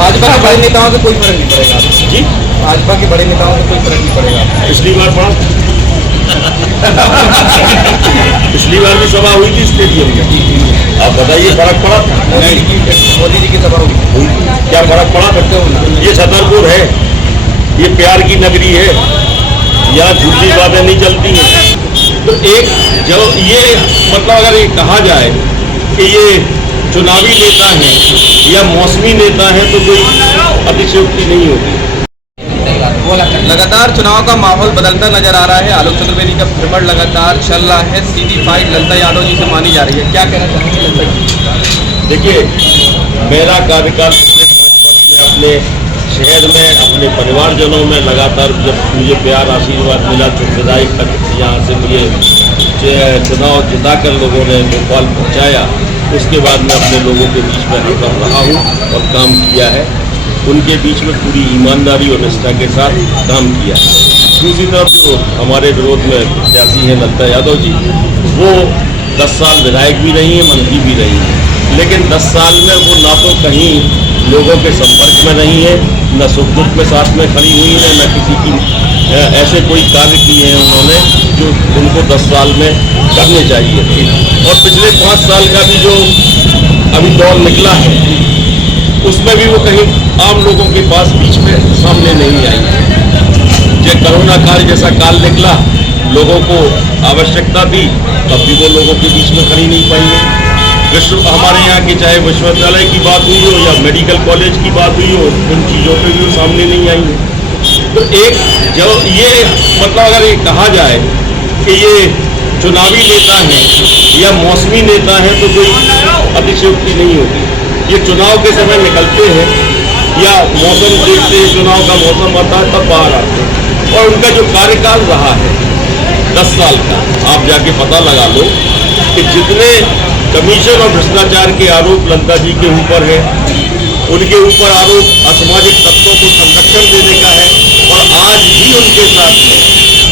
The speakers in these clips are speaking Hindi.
भाजपा के बड़े नेताओं से कोई फर्क नहीं पड़ेगा जी, भाजपा के बड़े नेताओं से कोई फर्क नहीं पड़ेगा। पिछली बार पड़ा पिछली बार भी सभा हुई थी स्टेडियम में, आप बताइए फर्क पड़ा? मोदी जी की सभा हुई, क्या फर्क पड़ा? ये छतरपुर है, ये प्यार की नगरी है, यहाँ झूठी बातें नहीं चलती हैं। तो एक जो ये मतलब अगर ये कहा जाए कि ये चुनावी नेता हैं या मौसमी नेता हैं तो कोई अतिशयोक्ति नहीं होगी। लगातार चुनाव का माहौल बदलता नजर आ रहा है। आलोक चतुर्वेदी का भ्रमण लगातार चल रहा है। सीधी फाइट ललिता यादव जी से मानी जा रही है, क्या कहना चाहेंगे ललिता जी? देखिए, मेरा कार्यकाल पिछले 5 वर्ष में अपने शहर में, अपने परिवारजनों में लगातार जब मुझे प्यार आशीर्वाद मिला, जो विधायक तक यहाँ से मुझे चुनाव जिताकर लोगों ने भोपाल पहुँचाया, उसके बाद मैं अपने लोगों के बीच में रहकर रहा हूँ और काम किया है। उनके बीच में पूरी ईमानदारी और निष्ठा के साथ काम किया है। दूसरी तरफ जो हमारे विरोध में प्रत्याशी हैं ललिता यादव जी, वो 10 साल विधायक भी रही हैं, मंत्री भी रही हैं, लेकिन 10 साल में वो ना तो कहीं लोगों के संपर्क में नहीं है, न सुख दुख में साथ में खड़ी हुई है, न किसी की ऐसे कोई कार्य किए हैं उन्होंने जो उनको 10 साल में करने चाहिए थे। और पिछले 5 साल का भी जो अभी दौर निकला है, उसमें भी वो कहीं आम लोगों के पास बीच में सामने नहीं आई है। जो कोरोना काल जैसा काल निकला, लोगों को आवश्यकता थी, तब भी वो लोगों के बीच में खड़ी नहीं पाई है। हमारे यहाँ की चाहे विश्वविद्यालय की बात हुई हो या मेडिकल कॉलेज की बात हुई हो, उन चीज़ों पे भी वो सामने नहीं आई है। तो एक जो ये मतलब अगर ये कहा जाए कि ये चुनावी नेता हैं या मौसमी नेता हैं तो कोई अतिशयोक्ति नहीं होगी। ये चुनाव के समय निकलते हैं या मौसम देखते हैं, चुनाव का मौसम आता है तब बाहर आते हैं। और उनका जो कार्यकाल रहा है 10 साल का, आप जाके पता लगा लो कि जितने कमीशन और भ्रष्टाचार के आरोप ललिता जी के ऊपर है, उनके ऊपर आरोप असामाजिक तत्वों को संरक्षण देने का है, और आज भी उनके साथ में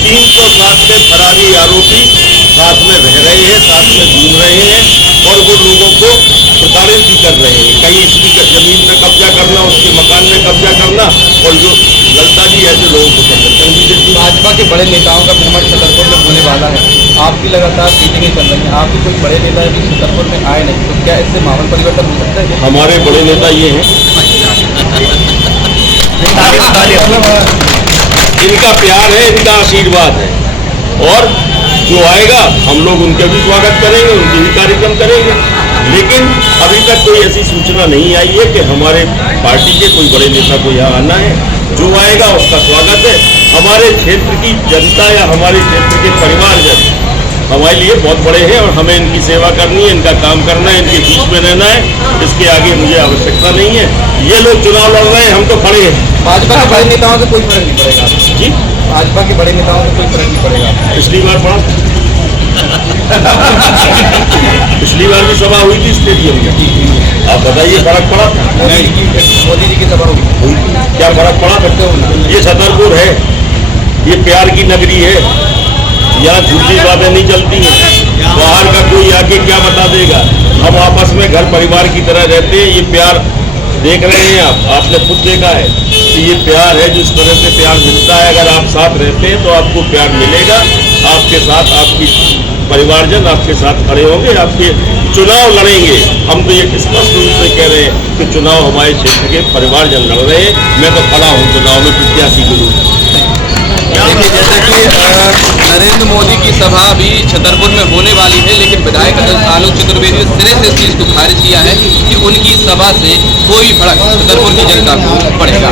307 के फरारी आरोपी साथ में रह रहे हैं, साथ में घूम रहे हैं, और वो लोगों को प्रताड़ित भी कर रहे हैं। कहीं इसकी जमीन में कब्जा करना, उसके मकान में कब्जा करना, और जो ललिता जी ऐसे लोगों को संरक्षण भी देती है। भाजपा के बड़े नेताओं का भ्रमण छतरपुर में होने वाला है, आपकी लगातार मीटिंगें चल रही हैं, आपके कोई बड़े नेता यदि छतरपुर में आए नहीं तो क्या इससे माहौल परिवर्तन हो सकता है? हमारे बड़े नेता ये हैं, इनका प्यार है, इनका आशीर्वाद है, और जो आएगा हम लोग उनके भी स्वागत करेंगे, उनके भी कार्यक्रम करेंगे। लेकिन अभी तक कोई ऐसी सूचना नहीं आई है कि हमारे पार्टी के कोई बड़े नेता को यहाँ आना है। जो आएगा उसका स्वागत है। हमारे क्षेत्र की जनता या हमारे क्षेत्र के परिवारजन हमारे लिए बहुत बड़े हैं, और हमें इनकी सेवा करनी है, इनका काम करना है, इनके बीच में रहना है। इसके आगे मुझे आवश्यकता नहीं है। ये लोग चुनाव लड़ रहे हैं, हम तो खड़े हैं। भाजपा के बड़े नेताओं से कोई फर्क नहीं पड़ेगा जी, भाजपा के बड़े नेताओं से कोई फर्क नहीं पड़ेगा। पिछली बार पड़ा पिछली बार भी सभा हुई थी स्टेडियम में, आप बताइए फर्क पड़ा? मोदी जी की सभा हुई, क्या फर्क पड़ा? ये छतरपुर है, ये प्यार की नगरी है, यहाँ झूठी बातें नहीं चलती हैं। बाहर का कोई आके क्या बता देगा? हम आपस में घर परिवार की तरह रहते हैं। ये प्यार देख रहे हैं आपने खुद देखा है कि ये प्यार है, जिस तरह से प्यार मिलता है, अगर आप साथ रहते हैं तो आपको प्यार मिलेगा। आपके साथ आपकी परिवारजन आपके साथ खड़े होंगे, आपके चुनाव लड़ेंगे। हम तो ये स्पष्ट रूप से कह रहे हैं कि चुनाव हमारे क्षेत्र के परिवारजन लड़ रहे हैं। मैं तो खड़ा हूँ चुनाव में प्रत्याशी के रूप में। जैसा कि नरेंद्र मोदी की सभा भी छतरपुर में होने वाली है, लेकिन विधायक आलोक चतुर्वेदी ने सिरे से इस चीज को खारिज किया है कि उनकी सभा से कोई फर्क छतरपुर की जनता को पड़ेगा।